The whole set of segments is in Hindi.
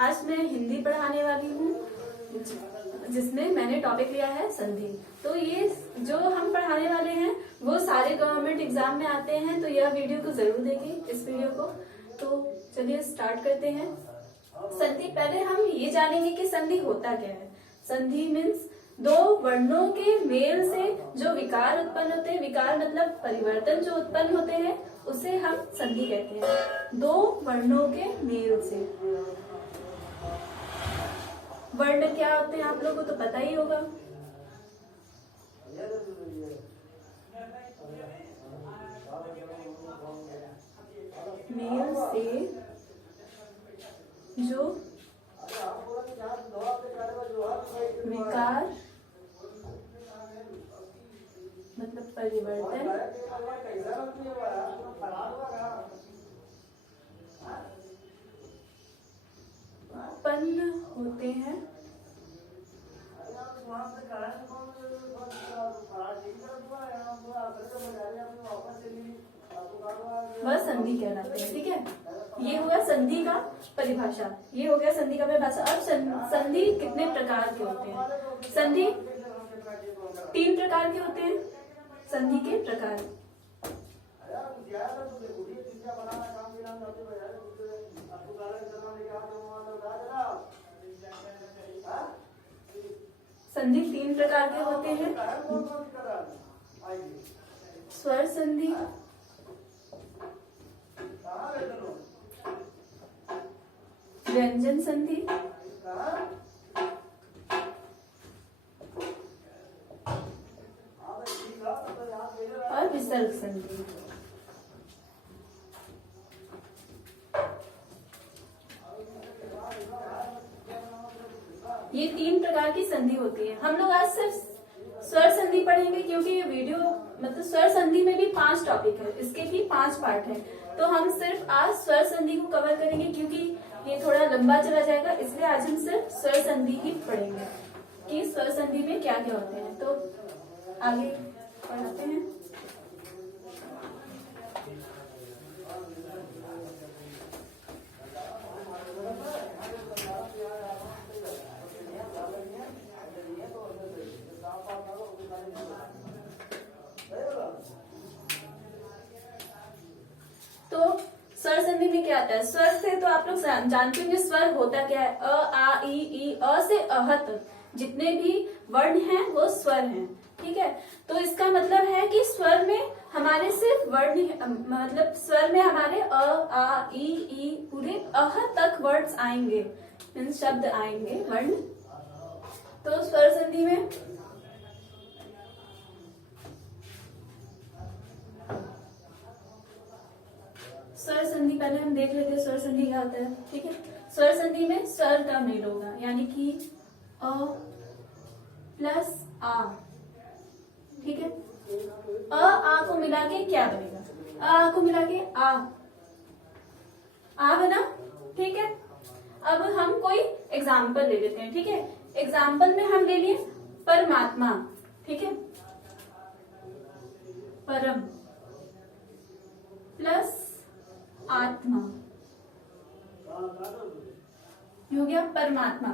आज मैं हिंदी पढ़ाने वाली हूँ, जिसमें मैंने टॉपिक लिया है संधि। तो ये जो हम पढ़ाने वाले हैं वो सारे गवर्नमेंट एग्जाम में आते हैं, तो यह वीडियो को जरूर देखिए, इस वीडियो को। तो चलिए स्टार्ट करते हैं। संधि, पहले हम ये जानेंगे कि संधि होता क्या है। संधि मीन्स दो वर्णों के मेल से जो विकार उत्पन्न होते हैं, विकार मतलब परिवर्तन जो उत्पन्न होते हैं, उसे हम संधि कहते हैं। दो वर्णों के मेल से। वर्ण क्या होते हैं आप लोगों को तो पता ही होगा। मेल से जो विकार मतलब परिवर्तन उत्पन्न होते हैं, वह संधि कहलाते हैं। ठीक है, ये हुआ संधि का परिभाषा, ये हो गया संधि का परिभाषा। अब संधि कितने प्रकार के होते हैं? संधि 3 प्रकार के होते हैं। संधि के प्रकार संधि 3 प्रकार के होते हैं। स्वर संधि, व्यंजन संधि और विसर्ग संधि। ये 3 प्रकार की संधि होती है। हम लोग आज सिर्फ स्वर संधि पढ़ेंगे, क्योंकि ये वीडियो मतलब स्वर संधि में भी 5 टॉपिक है, इसके भी 5 पार्ट है। तो हम सिर्फ आज स्वर संधि को कवर करेंगे, क्योंकि ये थोड़ा लंबा चला जाएगा, इसलिए आज हम सिर्फ स्वर संधि ही पढ़ेंगे कि स्वर संधि में क्या क्या होते हैं। तो आगे पढ़ते हैं। तो स्वर संधि में क्या आता है? स्वर से तो आप लोग जानते होंगे स्वर होता क्या है। अ, आ, ई, अ से अह तक जितने भी वर्ण हैं वो स्वर हैं। ठीक है, तो इसका मतलब है कि स्वर में हमारे सिर्फ वर्ण मतलब स्वर में हमारे अ, आ, ई पूरे अह तक वर्ड्स आएंगे, मीन्स शब्द आएंगे, वर्ण। तो स्वर संधि में स्वर संधि पहले हम देख लेते हैं स्वर संधि क्या होता है। ठीक है, स्वर संधि में स्वर का मेल होगा, यानी कि अ प्लस आ। ठीक है, अ आ को मिला के क्या बनेगा? आ को मिला के आ बना। ठीक है, अब हम कोई एग्जाम्पल ले लेते हैं। ठीक है, एग्जाम्पल में हम ले लिए परमात्मा। ठीक है, परम प्लस आत्मा, हो गया परमात्मा,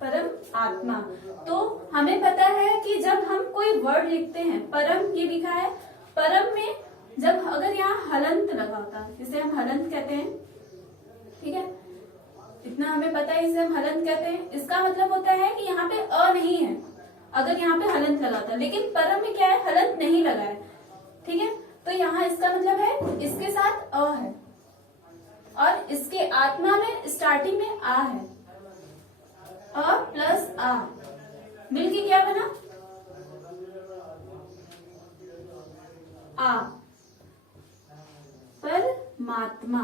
परम आत्मा। तो हमें पता है कि जब हम कोई वर्ड लिखते हैं, परम ये लिखा है, परम में जब अगर यहाँ हलंत लगा होता है, जिसे हम हलंत कहते हैं। ठीक है, इतना हमें पता है, इसे हम हलंत कहते हैं। इसका मतलब होता है कि यहाँ पे अ नहीं है, अगर यहाँ पे हलंत लगा होता, लेकिन परम में क्या है, हलंत नहीं लगा है। ठीक है, तो यहाँ इसका मतलब है इसके साथ अ है, और इसके आत्मा में स्टार्टिंग में आ है। अ प्लस आ मिलके क्या बना? आ, परमात्मा।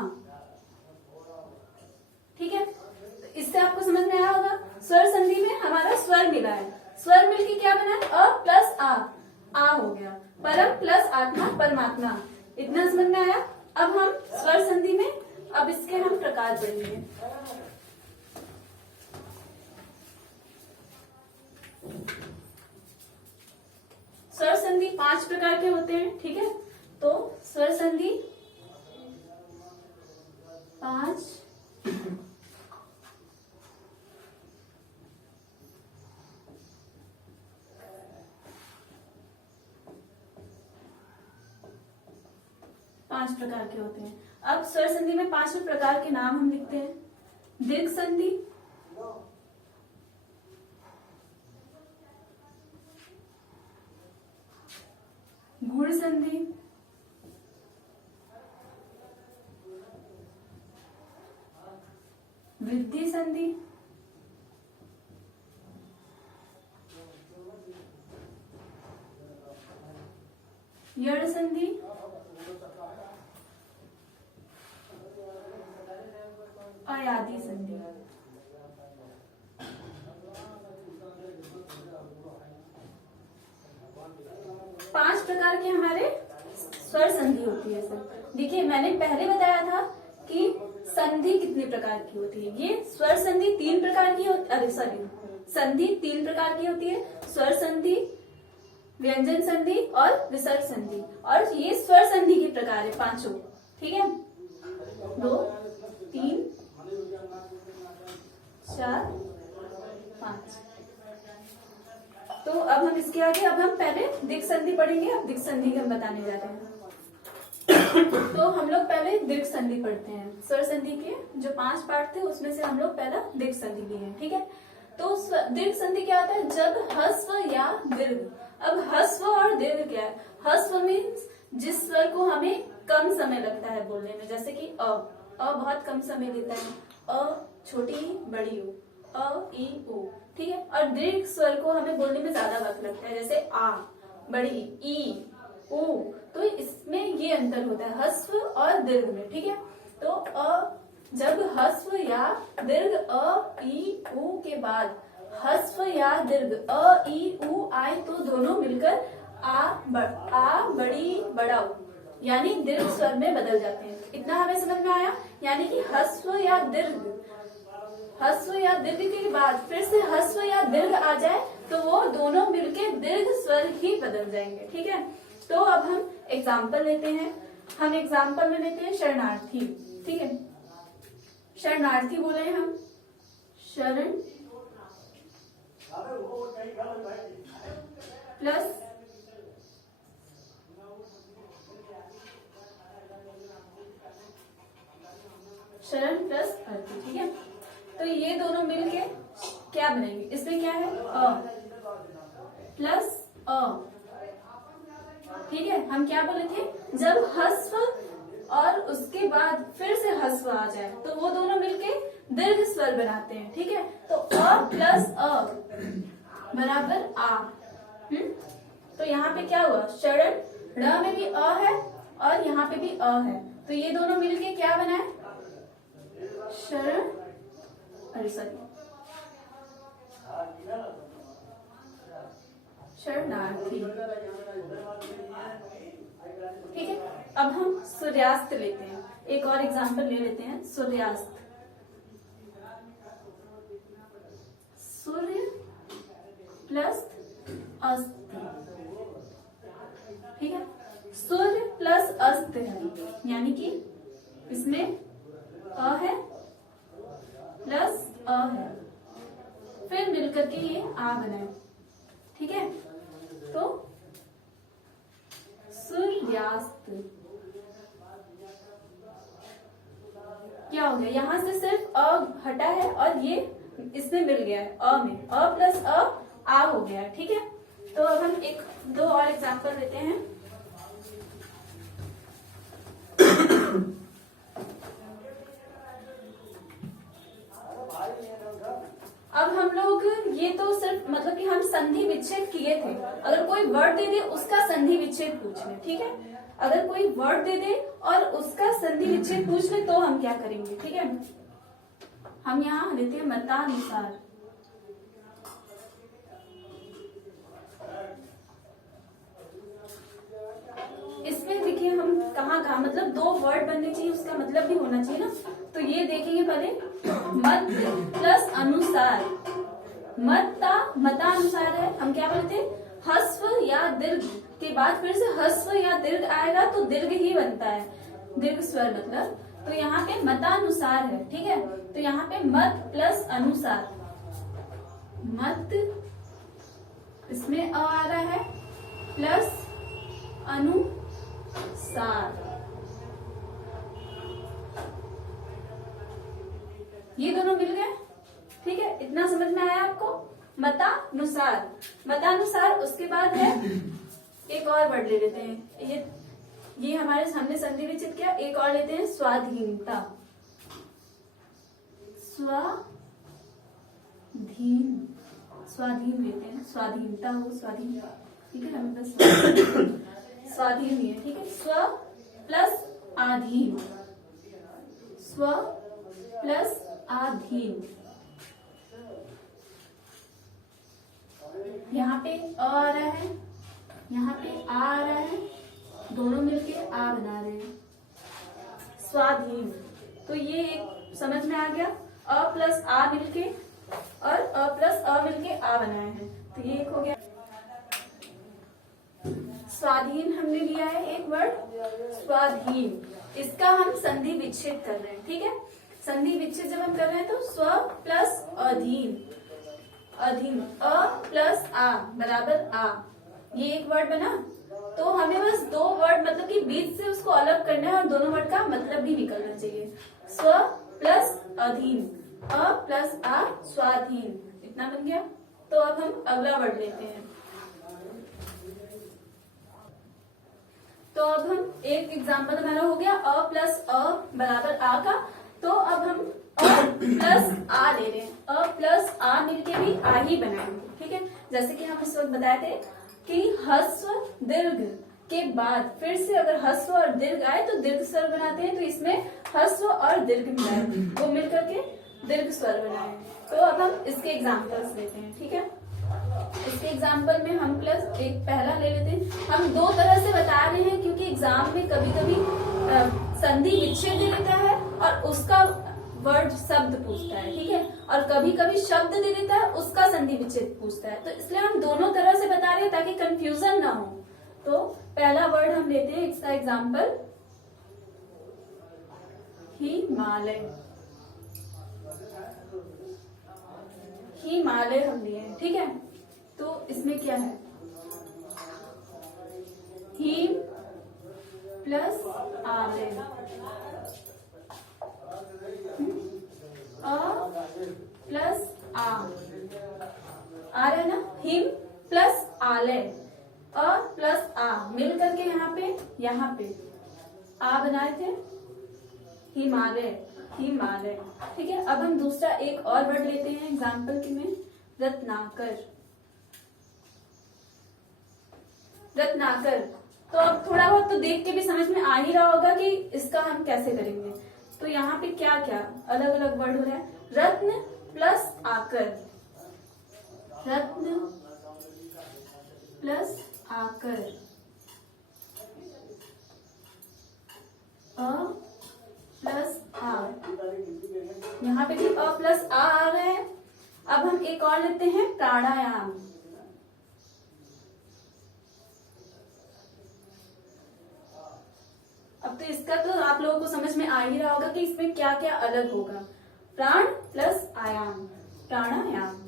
ठीक है, तो इससे आपको समझ में आया होगा। स्वर संधि में हमारा स्वर मिला है, स्वर मिलके क्या बना है? अ प्लस आ हो गया, परम प्लस आत्मा परमात्मा। इतना समझ में आया। अब हम स्वर संधि में अब इसके हम प्रकार पढ़ेंगे। स्वर संधि 5 प्रकार के होते हैं। ठीक है, तो स्वर संधि 5 5 प्रकार के होते हैं। अब स्वर संधि में 5 प्रकार के नाम हम लिखते हैं। दीर्घ संधि, गुण संधि, वृद्धि संधि, यण संधि, अयादि संधि। पांच प्रकार के हमारे स्वर संधि होती है सर। देखिए मैंने पहले बताया था कि संधि कितने प्रकार की होती है। ये स्वर संधि 3 प्रकार की संधि 3 प्रकार की होती है। स्वर संधि, व्यंजन संधि और विसर्ग संधि। और ये स्वर संधि के प्रकार है 5। ठीक है, 2, 3, 4, 5। तो अब हम इसके आगे अब हम पहले दीर्घ संधि पढ़ेंगे। अब दीर्घ संधि हम बताने जा रहे हैं। तो हम लोग पहले दीर्घ संधि पढ़ते हैं। स्वर संधि के जो 5 पार्ट थे उसमें से हम लोग पहला दीर्घ संधि लिए हैं। ठीक है, तो दीर्घ संधि क्या होता है? जब ह्रस्व या दीर्घ। अब ह्रस्व और दीर्घ क्या है? ह्रस्व मीन्स जिस स्वर को हमें कम समय लगता है बोलने में, जैसे कि अ बहुत कम समय लेता है। अ छोटी बड़ी उ, अ ई उ। ठीक है, और दीर्घ स्वर को हमें बोलने में ज्यादा वक्त लगता है, जैसे आ बड़ी ई उ। तो इसमें ये अंतर होता है ह्रस्व और दीर्घ में। ठीक है, तो जब ह्रस्व या दीर्घ अ ई उ के बाद ह्रस्व या दीर्घ अ ई उ आए तो दोनों मिलकर आ बड़ी बड़ा उ यानी दीर्घ स्वर में बदल जाते हैं। इतना हमें समझ में आया। यानी कि ह्रस्व या दीर्घ के बाद फिर से ह्रस्व या दीर्घ आ जाए तो वो दोनों मिलके दीर्घ स्वर ही बदल जाएंगे। ठीक है, तो अब हम एग्जाम्पल लेते हैं। हम एग्जाम्पल में लेते हैं शरणार्थी। ठीक है, शरणार्थी बोले हैं हम। शरण प्लस शरण प्लस अर्थी। ठीक है, तो ये दोनों मिलके क्या बनेंगे? इसमें क्या है? अ प्लस अ। ठीक है, हम क्या बोले थे? जब ह्रस्व और उसके बाद फिर से ह्रस्व आ जाए तो वो दोनों मिलके दीर्घ स्वर बनाते हैं। ठीक है, तो अ प्लस अ बराबर आ। तो यहाँ पे क्या हुआ? शरण, ड़ में भी अ है और यहाँ पे भी अ है, तो ये दोनों मिलके क्या बनाए? शरण, शरणार्थी। ठीक है, अब हम सूर्यास्त लेते हैं। एक और एग्जांपल ले लेते हैं। सूर्यास्त, सूर्य प्लस अस्त। ठीक है, सूर्य प्लस अस्त है, यानी कि इसमें अ है प्लस अ है, फिर मिलकर के ये आ बनाए। ठीक है, तो सूर्यास्त क्या हो गया? यहां से सिर्फ अ हटा है और ये इसमें मिल गया है अ में। अ प्लस अ आ हो गया है। ठीक है, तो अब हम 1-2 और एग्जांपल देते हैं। अब हम लोग ये तो सिर्फ मतलब कि हम संधि विच्छेद किए थे। अगर कोई वर्ड दे दे उसका संधि विच्छेद पूछ ले। ठीक है, अगर कोई वर्ड दे दे और उसका संधि विच्छेद पूछ ले तो हम क्या करेंगे? ठीक है, हम यहाँ लेते हैं मतानुसार। इसमें देखिए हम कहाँ मतलब 2 वर्ड बनने चाहिए, उसका मतलब भी होना चाहिए ना। तो ये देखेंगे पहले, मत प्लस अनुसार। मतानुसार है। हम क्या बोलते हैं? ह्रस्व या दीर्घ के बाद फिर से ह्रस्व या दीर्घ आएगा तो दीर्घ ही बनता है, दीर्घ स्वर मतलब। तो यहाँ पे मतानुसार है। ठीक है, तो यहाँ पे मत प्लस अनुसार। मत, इसमें अ आ रहा है, प्लस अनुसार। ये दोनों मिल गए। ठीक है, इतना समझ में आया आपको? मतानुसार, मतानुसार। उसके बाद है एक और वर्ड ले लेते हैं, ये हमारे सामने संधि विच्छेद किया। एक और लेते हैं, स्वाधीनता। स्वाधीन लेते हैं, स्वाधीनता हो, स्वाधीन। ठीक है, हमें बस स्वाधीन नहीं है। ठीक है, स्व प्लस आधीन, स्व प्लस आधीन। यहाँ पे अ आ रहा है, यहाँ पे आ रहा है, दोनों मिलके आ बना रहे हैं, स्वाधीन। तो ये एक समझ में आ गया, अ प्लस आ मिलके और अ प्लस अ मिलके आ बनाए हैं। तो ये एक हो गया। स्वाधीन हमने लिया है एक वर्ड, स्वाधीन। इसका हम संधि विच्छेद कर रहे हैं। ठीक है, संधि विच्छेद जब हम कर रहे हैं तो स्व प्लस अधीन, अधीन, अ प्लस आ बराबर आ, ये एक वर्ड बना। तो हमें बस दो वर्ड मतलब कि बीच से उसको अलग करना है और दोनों वर्ड का मतलब भी निकलना चाहिए। स्व प्लस अधीन, अ प्लस आ, स्वाधीन। इतना बन गया। तो अब हम अगला वर्ड लेते हैं। तो अब हम एक एग्जाम्पल हमारा हो गया अ प्लस अ बराबर आ का। तो अब हम अ प्लस आ ले रहे हैं, अ प्लस आ मिलके भी आ ही बनाएंगे। ठीक है, जैसे कि हम इस वक्त बताए थे कि ह्रस्व दीर्घ के बाद फिर से अगर ह्रस्व और दीर्घ आए तो दीर्घ स्वर बनाते हैं। तो इसमें ह्रस्व और दीर्घ मिलाए, वो मिलकर के दीर्घ स्वर बनाए। तो अब हम इसके एग्जाम्पल्स लेते हैं। ठीक है, इसके एग्जाम्पल में हम प्लस एक पहला ले लेते हैं। हम दो तरह से बता रहे हैं क्योंकि एग्जाम में कभी कभी संधि विच्छेद दे देता है और उसका वर्ड शब्द पूछता है। ठीक है, और कभी कभी शब्द दे देता है, उसका संधि विच्छेद पूछता है। तो इसलिए हम दोनों तरह से बता रहे हैं ताकि कंफ्यूजन ना हो। तो पहला वर्ड हम लेते हैं, इसका एग्जाम्पल हिमालय। हिमालय हम लिए हैं। ठीक है, तो इसमें क्या है, हिम प्लस आलय, अ प्लस आ रहा है ना, हिम प्लस आलय, अ प्लस आ मिल करके यहाँ पे आ बनाए थे, हिमालय, हिमालय। ठीक है, अब हम दूसरा एक और वर्ड लेते हैं एग्जाम्पल के में, रत्नाकर। रत्नाकर। तो अब थोड़ा बहुत तो देख के भी समझ में आ ही रहा होगा कि इसका हम कैसे करेंगे। तो यहाँ पे क्या क्या अलग अलग वर्ड हो रहा है, रत्न प्लस आकर, रत्न प्लस आकर, अ प्लस आ, यहाँ पे भी अ प्लस आ रहा है। अब हम एक और लेते हैं, प्राणायाम। अब तो इसका तो आप लोगों को समझ में आ ही रहा होगा कि इसमें क्या क्या अलग होगा, प्राण प्लस आयाम, प्राणायाम।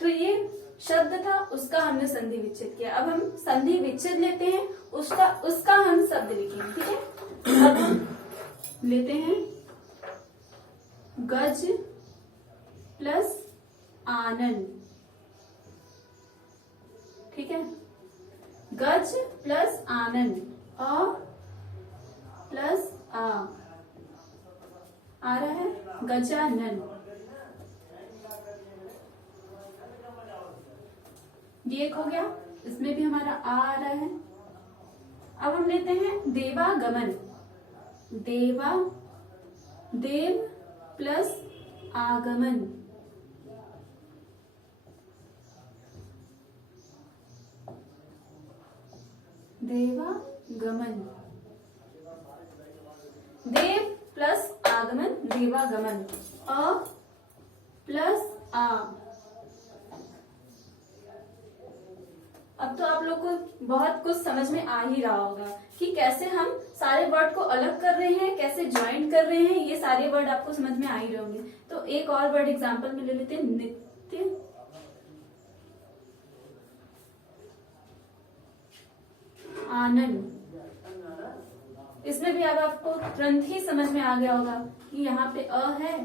तो ये शब्द था, उसका हमने संधि विच्छेद किया। अब हम संधि विच्छेद लेते हैं, उसका हम शब्द लिखेंगे। ठीक है, अब हम लेते हैं गज प्लस आनंद। ठीक है, गज प्लस आनंद, अ प्लस आ रहा है, गजानन। ये एक हो गया, इसमें भी हमारा आ रहा है। अब हम लेते हैं देवागमन। देवा, देव प्लस आगमन, देवागमन, देव प्लस आगमन, देवागमन, अ प्लस आ। अब तो आप लोग को बहुत कुछ समझ में आ ही रहा होगा कि कैसे हम सारे वर्ड को अलग कर रहे हैं, कैसे ज्वाइन कर रहे हैं। ये सारे वर्ड आपको समझ में आ ही रहे होंगे। तो एक और वर्ड एग्जांपल में ले लेते हैं, नित्य आनंद। इसमें भी अब आपको तुरंत ही समझ में आ गया होगा कि यहाँ पे अ है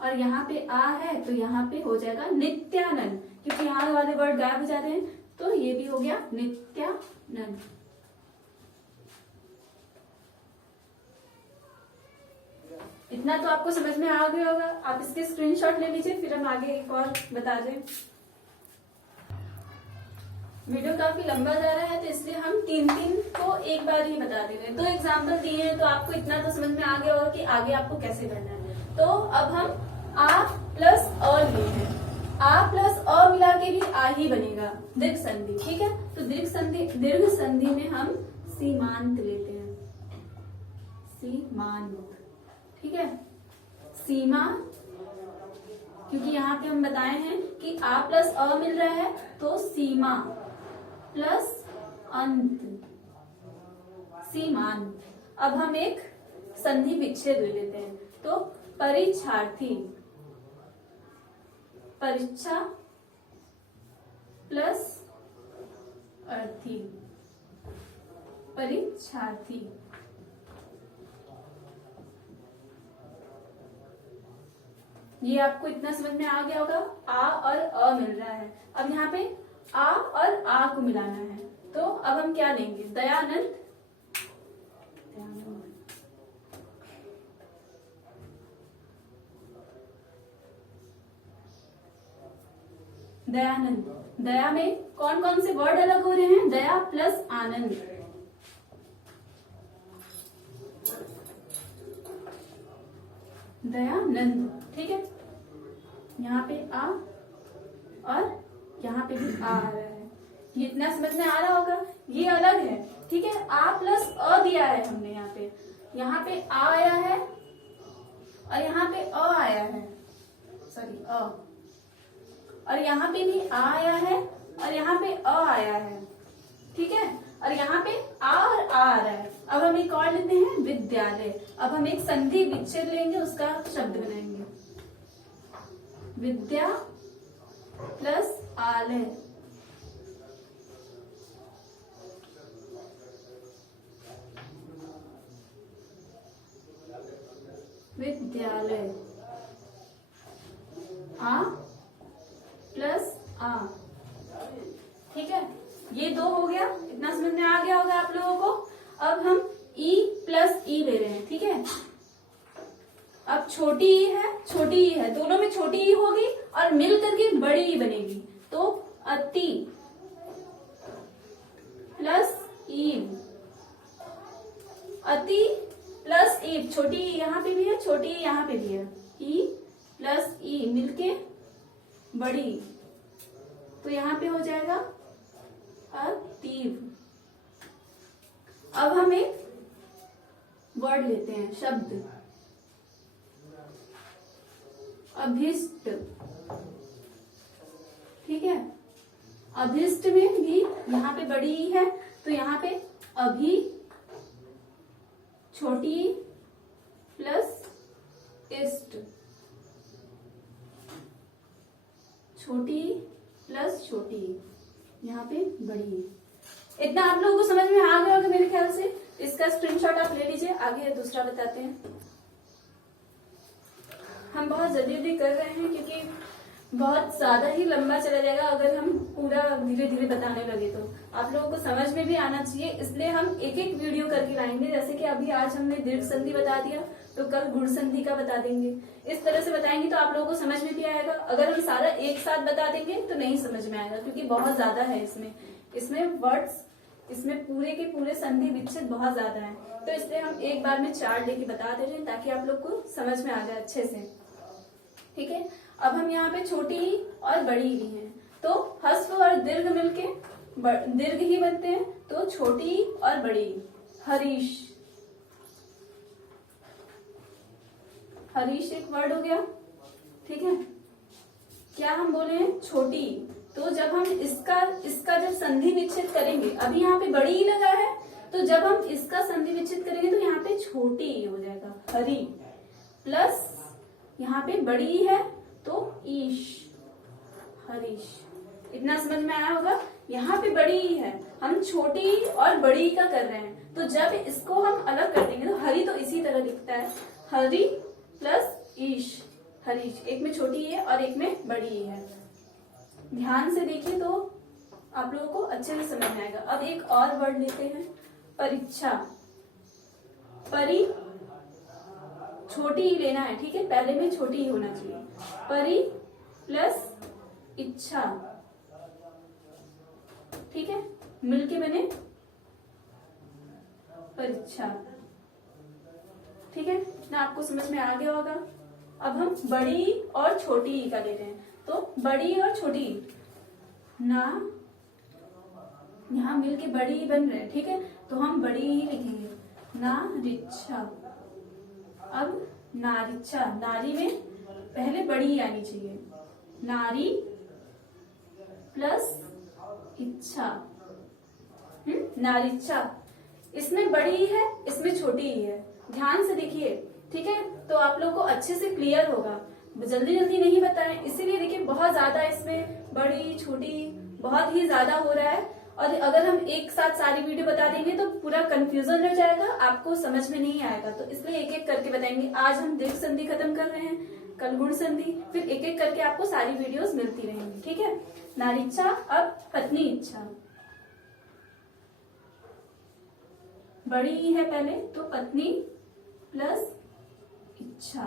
और यहाँ पे आ है, तो यहाँ पे हो जाएगा नित्यानंद, क्योंकि यहाँ वाले वर्ड गायब हो जाते हैं, तो ये भी हो गया नित्यानंद। इतना तो आपको समझ में आ गया होगा। आप इसके स्क्रीनशॉट ले लीजिए, फिर हम आगे एक और बता दें। वीडियो काफी लंबा जा रहा है, तो इसलिए हम तीन को एक बार ही बता दे रहे हैं। 2 एग्जाम्पल दिए हैं, तो आपको इतना तो समझ में आ गया होगा कि आगे आपको कैसे करना है। तो अब हम आ प्लस अ लिए हैं। आ प्लस अ मिला के भी आ ही बनेगा, दीर्घ संधि। ठीक है, तो दीर्घ संधि में हम सीमांत लेते हैं, सीमांत। ठीक है, सीमा, क्योंकि यहाँ पे हम बताए हैं कि आ प्लस अ मिल रहा है, तो सीमा प्लस अंत, सीमांत। अब हम एक संधि विच्छेद ले लेते हैं, तो परीक्षार्थी, परीक्षा प्लस अर्थी, परीक्षार्थी। ये आपको इतना समझ में आ गया होगा। आ और अ मिल रहा है, अब यहाँ पे आ और आ को मिलाना है, तो अब हम क्या लेंगे? दयानंद, दयानंद। दया में कौन कौन से वर्ड अलग हो रहे हैं? दया प्लस आनंद, दयानंद। ठीक है, यहाँ पे आ और यहाँ पे भी आ रहा है, ये इतना समझ में आ रहा होगा। ये अलग है, ठीक है। आ प्लस अ दिया है हमने, यहाँ पे आ आया है और यहाँ पे अ आया है, सॉरी अ, और यहाँ पे भी आ आया है और यहाँ पे अ आया है। ठीक है, और यहाँ पे आ और आ रहा है। अब हम एक और लेते हैं, विद्यालय। अब हम एक संधि विच्छेद लेंगे, उसका शब्द बनाएंगे, विद्या प्लस आलय, विद्यालय। आ प्लस आ, ठीक है, ये 2 हो गया। इतना समझ में आ गया होगा आप लोगों को। अब हम ई प्लस ई ले रहे हैं, ठीक है। अब छोटी ई है, छोटी ई है, दोनों में छोटी ई होगी और मिल करके बड़ी ई बनेगी, तो अति प्लस ईव, अति प्लस ईव। छोटी ई यहाँ पे भी है, छोटी ई यहाँ पे भी है, ई प्लस ई मिलके बड़ी, तो यहाँ पे हो जाएगा अतीव। अब हम एक वर्ड लेते हैं, शब्द, अभिष्ट। ठीक है, अभिष्ट में भी यहाँ पे बड़ी ई है, तो यहाँ पे अभी छोटी प्लस इष्ट, छोटी प्लस छोटी, यहाँ पे बड़ी। इतना आप लोगों को समझ में आ गया होगा मेरे ख्याल से। इसका स्क्रीनशॉट आप ले लीजिए, आगे दूसरा बताते हैं। हम बहुत जल्दी कर रहे हैं क्योंकि बहुत ज्यादा ही लंबा चला जाएगा अगर हम पूरा धीरे धीरे बताने लगे, तो आप लोगों को समझ में भी आना चाहिए, इसलिए हम एक एक वीडियो करके लाएंगे। जैसे कि अभी आज हमने दीर्घ संधि बता दिया, तो कल गुण संधि का बता देंगे। इस तरह से बताएंगे तो आप लोगों को समझ में भी आएगा। अगर हम सारा एक साथ बता देंगे तो नहीं समझ में आएगा, क्योंकि बहुत ज्यादा है इसमें वर्ड्स, इसमें पूरे के पूरे संधि विच्छेद बहुत ज्यादा है, तो इसलिए हम एक बार में चार्ट लेके बता दे रहे हैं ताकि आप लोग को समझ में आ जाए अच्छे से। ठीक है, अब हम यहाँ पे छोटी ही और बड़ी ही हैं, तो हस्व और दीर्घ मिलके दीर्घ ही बनते हैं, तो छोटी और बड़ी। हरीश, हरीश एक वर्ड हो गया। ठीक है, क्या हम बोले हैं? छोटी। तो जब हम इसका जब संधि विच्छेद करेंगे, अभी यहाँ पे बड़ी ही लगा है, तो जब हम इसका संधि विच्छेद करेंगे तो यहाँ पे छोटी ही हो जाएगा, हरी प्लस यहाँ पे बड़ी है तो ईश, हरीश। इतना समझ में आया होगा। यहाँ पे बड़ी ही है, हम छोटी और बड़ी का कर रहे हैं, तो जब इसको हम अलग कर देंगे तो हरी तो इसी तरह दिखता है, हरी प्लस ईश, हरीश। एक में छोटी है और एक में बड़ी है। ध्यान से देखिए तो आप लोगों को अच्छे से समझ में आएगा। अब एक और वर्ड लेते हैं, परीक्षा। परी छोटी ही लेना है, ठीक है, पहले में छोटी ही होना चाहिए। परी प्लस इच्छा, ठीक है, मिलके बने परीक्षा। ठीक है ना, आपको समझ में आ गया होगा। अब हम बड़ी और छोटी का ले रहे हैं, तो बड़ी और छोटी ना, यहाँ मिलके बड़ी बन रहे हैं, ठीक है, तो हम बड़ी ही लिखेंगे, ना रिच्छा। अब नारिच्छा, नारी में पहले बड़ी ही आनी चाहिए, नारी प्लस इच्छा, नारिच्छा। इसमें बड़ी है, इसमें छोटी ही है, ध्यान से देखिए, ठीक है, तो आप लोग को अच्छे से क्लियर होगा। जल्दी जल्दी नहीं बताएं, इसीलिए देखिए बहुत ज्यादा इसमें बड़ी छोटी बहुत ही ज्यादा हो रहा है, और अगर हम एक साथ सारी वीडियो बता देंगे तो पूरा कंफ्यूजन हो जाएगा, आपको समझ में नहीं आएगा, तो इसलिए एक एक करके बताएंगे। आज हम दीर्घ संधि खत्म कर रहे हैं, कल गुण संधि, फिर एक एक करके आपको सारी वीडियोस मिलती रहेंगी, ठीक है। नारीच्छा, अब पत्नी इच्छा, बड़ी ही है पहले, तो पत्नी प्लस इच्छा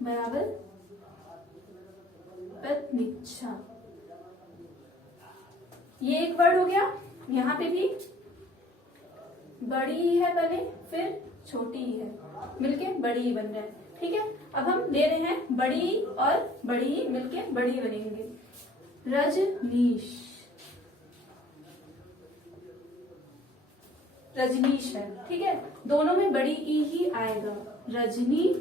बराबर पत्नीच्छा। ये एक वर्ड हो गया। यहाँ पे भी बड़ी ही है पहले, फिर छोटी ही है, मिलके बड़ी ही बन रहा है, ठीक है। अब हम ले रहे हैं बड़ी और बड़ी मिलके बड़ी बनेंगे, रजनीश, रजनीश है, ठीक है, दोनों में बड़ी ई ही आएगा, रजनी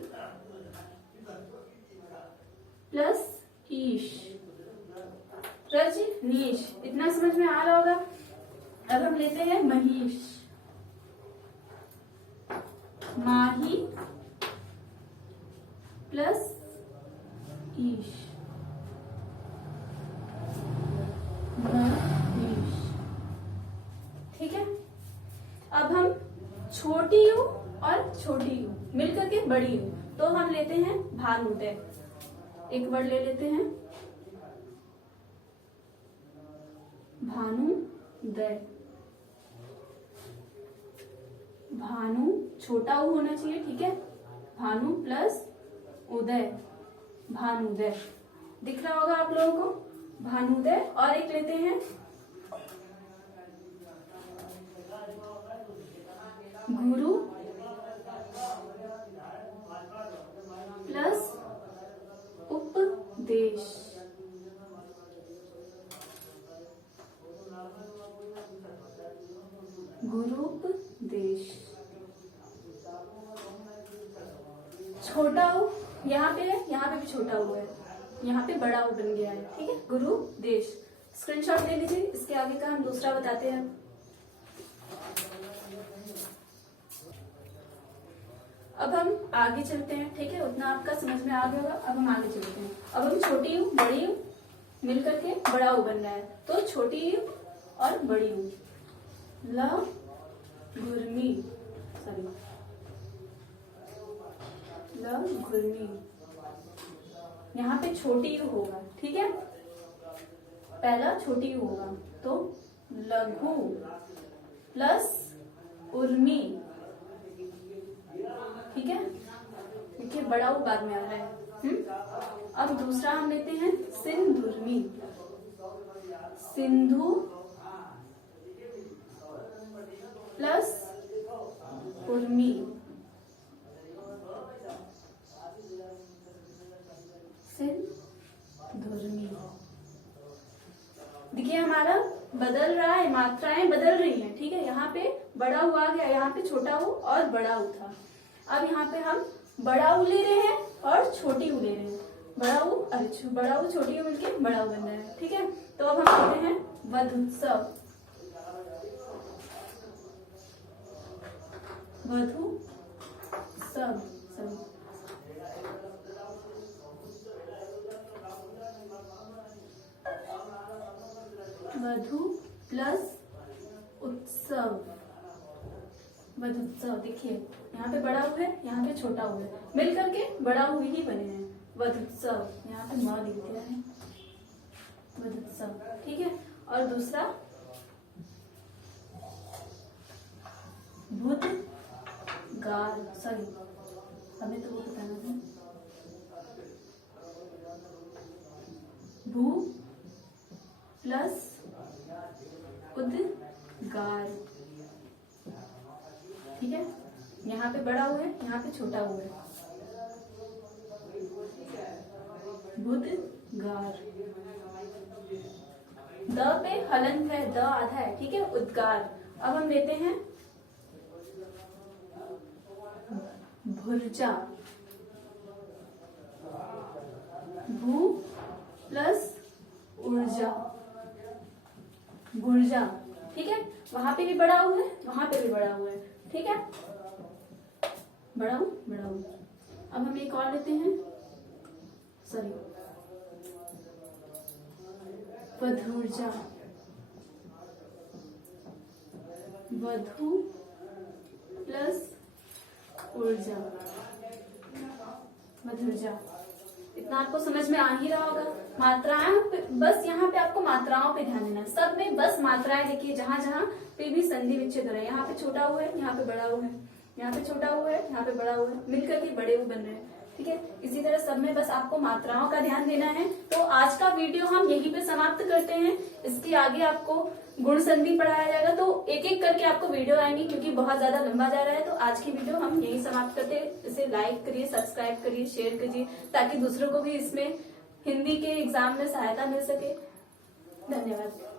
प्लस ईश, रजनीश। इतना समझ में आ रहा होगा। अब हम लेते हैं महीश, माही प्लस ईश, महीश, ठीक है। अब हम छोटी यू और छोटी यू मिलकर के बड़ी यू, तो हम लेते हैं भानुदय। एक वर्ड ले लेते हैं, भानुदय। भानु छोटा उ होना चाहिए, ठीक है, भानु प्लस उदय, भानुदय। दिख रहा होगा आप लोगों को, भानुदय। और एक लेते हैं गुरु प्लस उपदेश, गुरुपदेश। छोटा उ यहाँ पे है, यहाँ पे भी छोटा उ है, यहाँ पे बड़ा उ बन गया है, ठीक है, गुरुदेश। स्क्रीनशॉट ले लीजिए, इसके आगे का हम दूसरा बताते हैं। अब हम आगे चलते हैं, ठीक है, उतना आपका समझ में आ गया होगा। अब हम आगे चलते हैं। अब हम छोटी यू बड़ी यू मिल करके बड़ा उ बन रहा है, तो छोटी यू और बड़ी यू, ल गुरमी, सॉरी, ल गुरमी। यहाँ पे छोटी यू होगा, ठीक है, पहला छोटी यू होगा, तो लघु प्लस उर्मी, ठीक है, देखिए बड़ा वो बाद में आ रहा है। अब दूसरा हम लेते हैं सिंधुर्मी, सिंधु प्लस उर्मी, सिंधुर्मी। देखिए हमारा बदल रहा है, मात्राएं बदल रही हैं, ठीक है, यहाँ पे बड़ा हुआ गया, यहाँ पे छोटा हु और बड़ा हु था। अब यहाँ पे हम बड़ा उ ले रहे हैं और छोटी उ ले रहे हैं, बड़ा उ छोटी उ मिलके बड़ा उ बन रहा है, ठीक है। तो अब हम लेते हैं वधुत्सव, वधुत्सव, वधु प्लस उत्सव, वधुत्सव। देखिए यहाँ पे बड़ा ऊ है, यहाँ पे छोटा ऊ है, मिल करके बड़ा ऊ ही बने हैं, वधुत्सव। यहाँ पे म लिख दिया है, वधुत्सव। ठीक है। और दूसरा बुधगार, सॉरी हमें तो वो बताना है, भू प्लस उद्गार। ठीक है। यहाँ पे बड़ा ऊ है, यहाँ पे छोटा ऊ है, बुधगार। द पे हलंत है, द आधा है। ठीक है। उद्गार। अब हम लेते हैं भुर्जा, भू प्लस ऊर्जा, भुर्जा। ठीक है। वहां पे भी बड़ा ऊ है, वहां पे भी बड़ा ऊ है। ठीक है। बड़ा ऊ, बड़ा ऊ। अब हम एक और लेते हैं, सॉरी, वधूर्जा, वधु प्लस ऊर्जा, वधूर्जा। इतना आपको समझ में आ ही रहा होगा। मात्राएं, बस यहाँ पे आपको मात्राओं पे ध्यान देना, सब में बस मात्राएं देखिए, जहां जहां पे भी संधि विच्छेद हो रहा है। यहाँ पे छोटा ऊ है, यहाँ पे बड़ा ऊ है, यहाँ पे छोटा ऊ है, यहाँ पे बड़ा ऊ है, मिलकर के बड़े ऊ बन रहे हैं। ठीक है। इसी तरह सब में बस आपको मात्राओं का ध्यान देना है। तो आज का वीडियो हम यहीं पे समाप्त करते हैं। इसके आगे आपको गुण संधि पढ़ाया जाएगा, तो एक एक करके आपको वीडियो आएंगी, क्योंकि बहुत ज्यादा लंबा जा रहा है। तो आज की वीडियो हम यहीं समाप्त करते हैं। इसे लाइक करिए, सब्सक्राइब करिए, शेयर करिए, ताकि दूसरों को भी इसमें हिंदी के एग्जाम में सहायता मिल सके। धन्यवाद।